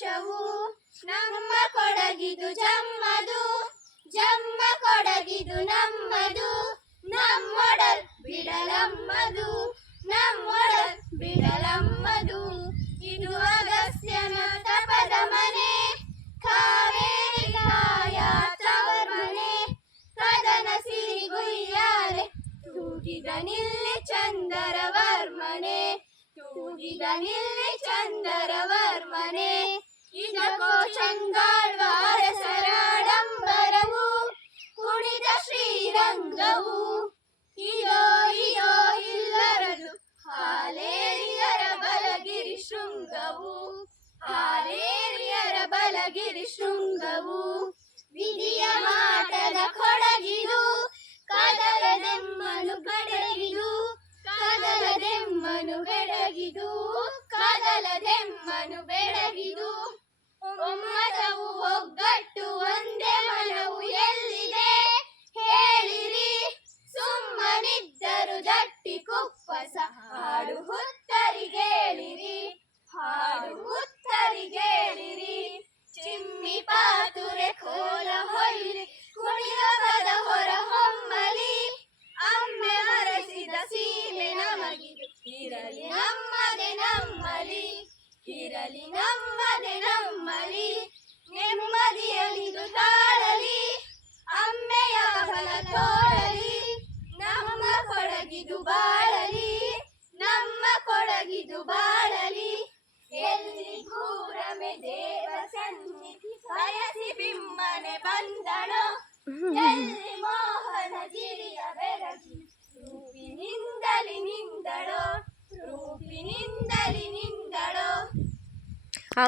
ಕೋಶವು ನಮ್ಮ ಕೊಡಗಿದು ಜಮ್ಮದು, ಜಮ್ಮ ಕೊಡಗಿದು ನಮ್ಮದು, ನಮ್ಮೊಡಲ್ ಬಿಡಲಮ್ಮದು ನಮ್ಮೊಡಲ್ ಬಿಡಲಮ್ಮದು. ಇದು ಅಗಸ್ತ್ಯನ ತಪದ ಮನೆ, ಕಾವೇರಿ ಕಾಯ ತವರ್ ಮನೆ. ಸಿರಿ ಗುಯ್ಯಾಲೆ, ತೂಗಿದ ನಿಲ್ಲಿ ಚಂದರ ವರ್ಮನೆ ತೂಗಿದ ನಿಲ್ಲಿ ಚಂದರ ಬಲಗಿರಿ ಶೃಂಗವು, ವಿಧಿಯ ಮಾಟದ ಕೊಡಗಿದು, ಕದಲದೆಮ್ಮನು ಬೆಡಗಿದು ಕದಲದೆಮ್ಮನು ಬೆಡಗಿದು ಕದಲದೆಮ್ಮನು ಬೆಡಗಿದು. ಒಮ್ಮತವು ಒಗ್ಗಟ್ಟು ಒಂದೇ ಮನವು ಎಲ್ಲಿದೆ? ಹೇಳಿರಿ, ಸುಮ್ಮನಿದ್ದರು ಜಟ್ಟಿ ನೆಮ್ಮದೆ ನಮ್ಮಲಿ ನೆಮ್ಮದಿಯಲಿದು ತಾಳಲಿ ಅಮ್ಮೆಯ ಬಲ ತೋಳಲಿ ನಮ್ಮ ಕೊಡಗಿದು ಬಾಳಲಿ, ನಮ್ಮ ಕೊಡಗಿದು ಬಾಳಲಿ. ಎಲ್ಲಿ ರಮೆ ದೇವ ಸನ್ನಿಧಿ, ಬಯಸಿ ಬಿಮ್ಮನೆ ಬಂದಳು